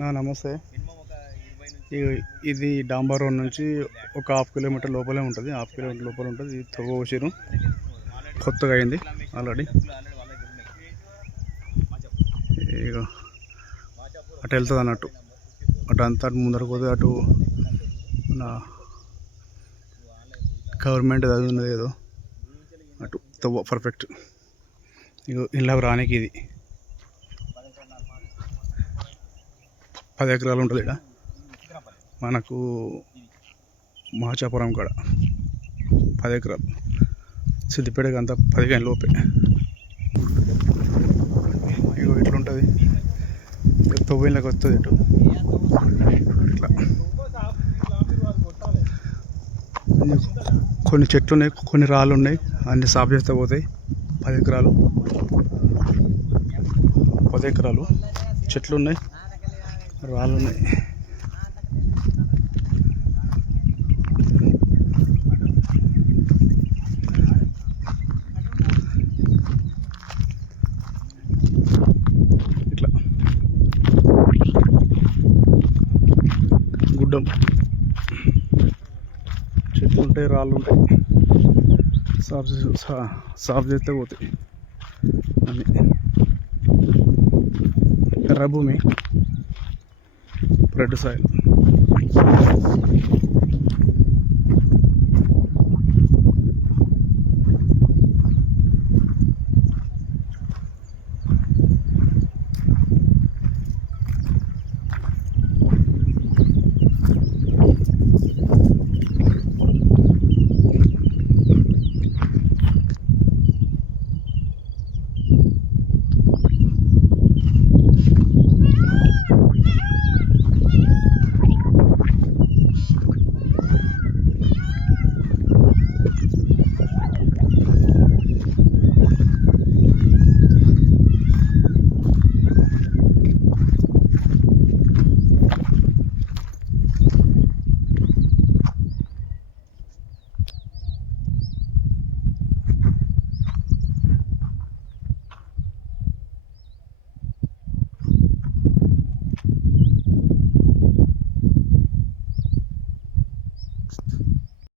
నమస్తే. ఇది డాంబర్ రోడ్ నుంచి ఒక హాఫ్ కిలోమీటర్ లోపలే ఉంటుంది. హాఫ్ కిలోమీటర్ లోపల ఉంటుంది. ఇది తవ్వ కొత్తగా అయింది ఆల్రెడీ. ఇక అటు వెళ్తుంది అన్నట్టు. అటు అంతా ముందరకు పోతే అటు మన గవర్నమెంట్ అది ఉన్నది ఏదో అటు తవ్వ పర్ఫెక్ట్. ఇక ఇలా రానికి ఇది 10 ఎకరాలు ఉంటుంది. ఇక్కడ మనకు మాచాపురం కాడ 10 ఎకరాలు, సిద్దిపేటకి అంతా 15 లోపే. ఇగో ఇట్లుంటుంది. ఇప్పుడు తొవ్వేళ్ళకి వస్తుంది ఇటు ఇట్లా. కొన్ని చెట్లు ఉన్నాయి, కొన్ని రాళ్ళు ఉన్నాయి, అన్ని సాఫ్ చేస్తే పోతాయి. 10 ఎకరాలు, 10 ఎకరాలు చెట్లు ఉన్నాయి, రాళ్ళు ఉన్నాయి. ఇట్లా గుడ్డం చెట్లు ఉంటాయి, రాళ్ళు ఉంటాయి. సాఫ్ చేస్తే పోతాయి అన్నీ. ఎర్ర భూమి, రెడ్ సాయిల్.